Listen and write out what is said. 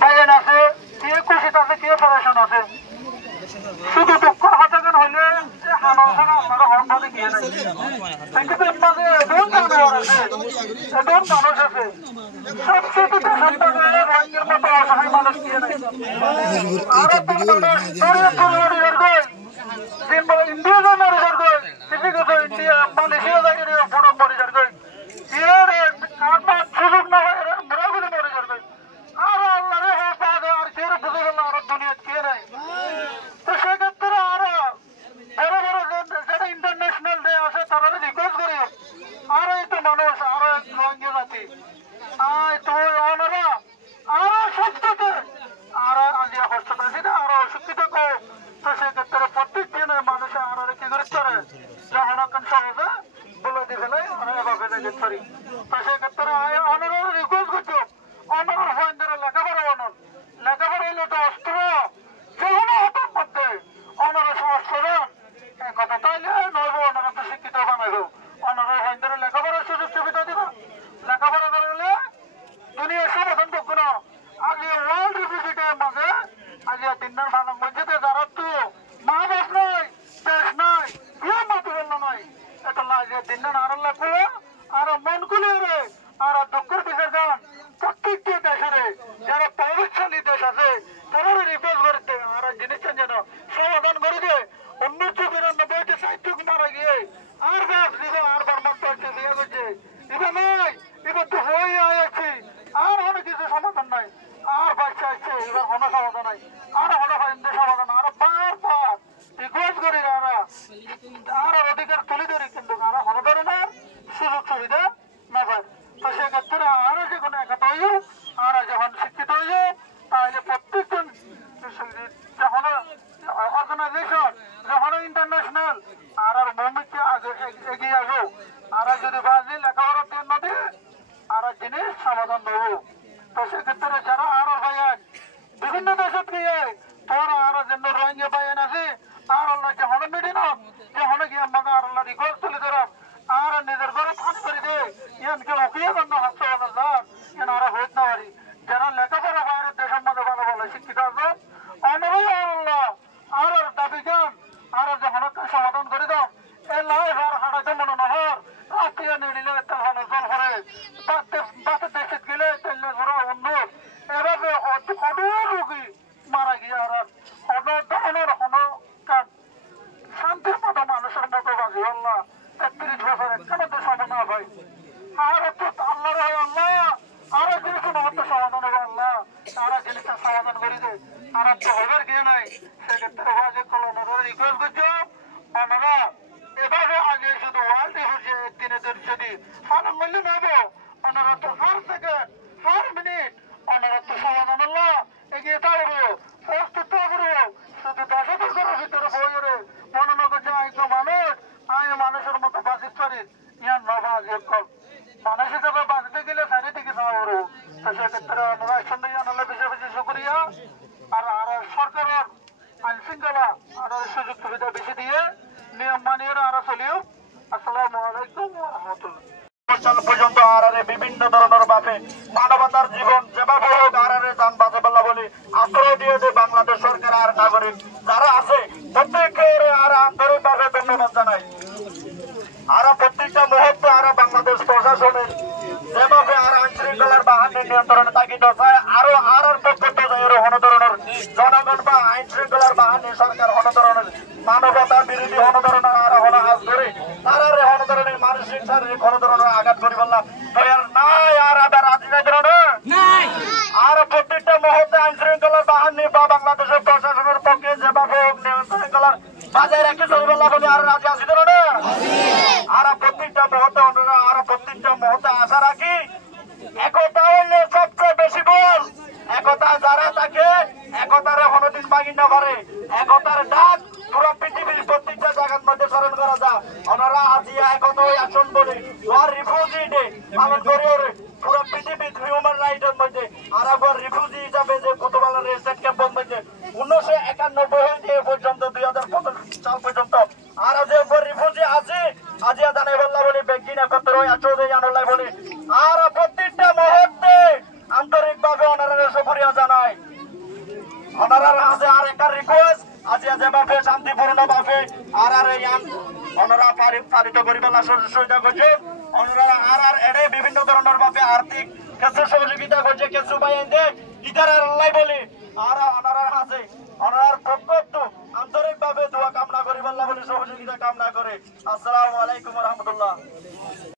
বাজেন আছে, কে খুশিতে আছে, কে পরেশান আছে। শুধু দুঃখ হতাগান হইলে হানার আপনারা হরপাতে গিয়ে নাই। কিন্তু মাঝে এমন জানোয়ার আছে, এমন মানুষ আছে, সবচেয়ে দেশের মাঝে রঙের মতো অসহায় মানুষ গিয়ে নাই। আরো ইন্ডিয়া মরিজার গই, ইন্ডিয়া মালয়েশিয়া যাই বড় মরিজার গই, সুযোগ না হয় মোরাগুলি মরিজার গই। আরো আল্লাহ রে আর কে বুঝে গেল আর দুনিয়া কে নাই। তো সেক্ষেত্রে আরো বড় বড় যারা ইন্টারন্যাশনাল ডে আছে তারা রিকোয়েস্ট করি, আরো এই তো মানুষ, আরো রঙে জাতি, তো ওনারা আরো সত্যতে আরো আজিয়া কষ্ট আছে না, আরো অশিক্ষিত কেউ। তো সেক্ষেত্রে প্রত্যেক দিনের মানুষে আরো কি করতে পারে, যখন সহজে বলে দিবে নাই এভাবে যেতে পারি। তো সেক্ষেত্রে ওনারা রিকোয়েস্ট করছো, ওনার ফয়েন্ডের লেখাপড়া অনন, লেখাপড়া হইলে তো অস্ত্র যে কোনো হঠাৎ মধ্যে ওনারা সহজ করেন কথা তাইলে নইব, ওনারা তো শিক্ষিত বানাইব। ওনারা ফয়েন্ডের লেখাপড়ার সুযোগ সুবিধা দিবা, লেখাপড়া করলে দুনিয়ার সমাধান করবো না। আগে ওয়ার্ল্ড রিভিউটার মাঝে আগে তিনটার মানব মসজিদে যারা তো মা বাপ নাই, দেশ নাই, কেউ মাতু বললো নাই, এটা লাগে তিনটার আরো লাগলো আরো মন খুলে রে, আর দুঃখের বিচার গান প্রত্যেকটি দেশের যারা প্রভাবশালী দেশ আছে তারা রিপোর্ট করতে আর জিনিসটা যেন সমাধান করে দে। 1992 সাহিত্যক মারা গিয়ে আর বাপ দিব আর বর্মান পাচ্ছে বিয়ে করছে, এটা নয়, এটা তো হয়ে আছি, আর অনেক কিছু সমাধান নাই, আর বাচ্চা আসছে এবার কোনো সমাধান নাই, আর হলো সমাধান আরো বারবার রিকোয়েস্ট করি আর অধিকার তুলে ধরি, কিন্তু আর হলো ধরনের সুযোগ সুবিধা না পায়। তো সেক্ষেত্রে আরো যে কোনো একাত হইব, আর যখন শিক্ষিত হইব তাহলে প্রত্যেকজন যখন অর্গানাইজেশন, যখন ইন্টারন্যাশনাল আর ভূমিকে এগিয়ে আসবো, আর যদি বাজে লেখাপড়া দিয়ে নদী আর জিনিস সমাধান দেবো। তো সেক্ষেত্রে যারা আরো ভাইয়ান বিভিন্ন দেশত গিয়ে তোরা আরো যেন রোহিঙ্গা ভাইয়ান আছে, আর আল্লাহ যখন মিটিং যখন গিয়ে আমাকে আর আল্লাহ রিকোয়েস্ট তুলে ধরাম, আর নিজের ঘরে ফাঁস করে দে ইয়ানকে ওকে জন্য হাসপাতাল ইয়ান আর হইত না পারি। যারা লেখাপড়া বাইরের দেশের মধ্যে ভালো ভালো শিক্ষিত আছে অনারই আল্লাহ আর দাবি গান আর যখন সমাধান করে দাও এ লাইফ আর হাঁটাতে মনে নহর রাত্রিয়া নিলে একটা ভালো জল করে বাসের দেশে গেলে তেলে ঘোরা অন্য এভাবে রোগী মারা গিয়ে আর শান্তির মতো মানুষের মতো বাজি আল্লাহ 33 বছর একখানে তো সমাধান হয় আর আল্লাহ রহে আল্লাহ আর জিনিসের মতো সমাধান হবে আল্লাহ, তারা জিনিসটা সমাধান করে দেয় আর তো হবার গিয়ে নাই। সেক্ষেত্রে যে ওনারা রিকোয়েস্ট করছো, ওনারা এভাবে আগে শুধু ওয়ার্ল্ড হচ্ছে দিনের যদি হার মূল্য নেব, ওনারা তো হার সেকেন্ড হার মিনিট ওনারা তো সমাধান আল্লাহ এগিয়ে থাকবো, প্রস্তুত থাকবো। শুধু 10 বছরের ভিতরে বইয়ের মনে না করছে আইতো মানুষ আমি মানুষের মতো বাঁচিত পারি, ইয়ান বাবা কল মানুষ হিসাবে বাঁচতে গেলে চারিদিকে চাওয়াবো। তো সেক্ষেত্রে ওনারা একসঙ্গে আনালে বেশি বেশি শুক্রিয়া। আর সরকারের আইন শৃঙ্খলা আরো সুযোগ সুবিধা বেশি দিয়ে নিয়ম মানিয়ে আরো চলিও। আসসালামু আলাইকুম ওয়া রাহমাতুল্লাহ। পর্যন্ত আরারে বিভিন্ন ধরনের ভাবে মানবতার জীবন যেভাবে হোক আরারে যান বাঁচে বলা বলি আশ্রয় দিয়ে দেয় বাংলাদেশ সরকার আর নাগরিক যারা আছে প্রত্যেকের আর আন্তরিকভাবে ধন্যবাদ জানাই। আর প্রত্যেকটা মুহূর্তে আর বাংলাদেশ প্রশাসনের যেভাবে আর আইন শৃঙ্খলার বাহিনী নিয়ন্ত্রণে থাকিতে চায় আরো আর পক্ষ থেকে হন ধরনের জনগণ বা আইন শৃঙ্খলার বাহিনী সরকার হন ধরনের মানবতা বিরোধী হন ধরনের আর হন হাত ধরে তারা হন ধরনের মানসিক শারীরিক হন ধরনের আঘাত করি বললাম নাই আর আবার রাজি নাই ধরনের আর প্রত্যেকটা মুহূর্তে আইন শৃঙ্খলার বাহিনী বা বাংলাদেশের প্রশাসনের পক্ষে যেভাবে শৃঙ্খলার বাজায় রেখে চলবে বলে আর রাজি আছি ধরনের আর প্রত্যেকটা মুহূর্তে আর প্রত্যেকটা মুহূর্তে আশা রাখি একতা হইলে সবচেয়ে বেশি বল। একতা যারা থাকে একতারে কোনদিন ভাঙি না পারে। একতার ডাক পুরো পৃথিবীর প্রত্যেকটা জায়গার মধ্যে স্মরণ করা যায়। ওনারা আজিয়া একতা হয়ে আসুন বলে ওয়ার রিফিউজি ডে পালন করে পুরো পৃথিবীর হিউম্যান রাইটের মধ্যে আর একবার রিফিউজি হিসাবে যে কতবার রেসেট ক্যাম্পের মধ্যে 1991 থেকে পর্যন্ত 2015 সাল পর্যন্ত আর যে রিফিউজি আছে আজিয়া জানাই বললা বলে বেগিন একত্র হয়ে আসো জানালাই বলে আর প্রত্যেকটা মুহূর্তে আন্তরিকভাবে ওনারা সুক্রিয়া জানাই। ভাবে শান্তিপূর্ণ ভাবে আর ইয়ান ওনারা পালিত করিবেন সহযোগিতা করছে ওনারা আর এনে বিভিন্ন ধরনের ভাবে আর্থিক কিছু সহযোগিতা করছে কিছু বাইন্দে ইতার আল্লাহ বলি আর ওনারা আছে ওনার প্রত্যক্ষ আন্তরিক ভাবে দোয়া কামনা করিবেন বলে সহযোগিতা কামনা করে আসসালামু আলাইকুম ওয়া রাহমাতুল্লাহ।